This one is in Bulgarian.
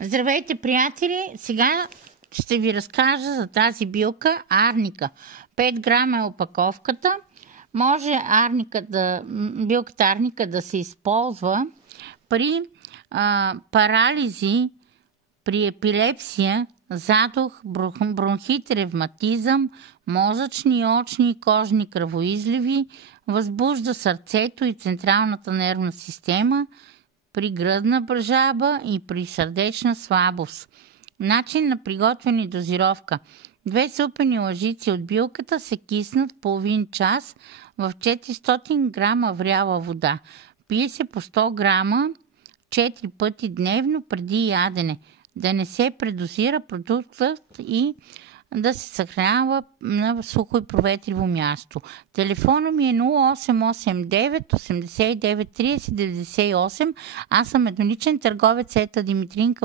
Здравейте, приятели! Сега ще ви разкажа за тази билка арника. 5 грама е опаковката. Може билката арника да се използва при парализи, при епилепсия, задух, бронхит, ревматизъм, мозъчни, очни и кожни кръвоизливи, възбужда сърцето и централната нервна система, при гръдна жаба и при сърдечна слабост. Начин на приготвяне и дозировка. 2 супени лъжици от билката се киснат половин час в 400 грама вряла вода. Пие се по 100 грама 4 пъти дневно преди ядене. Да не се предозира продуктът и да се съхранява на сухо и проветриво място. Телефона ми е 0889 89 30 98. Аз съм едноличен търговец Ета Димитринка.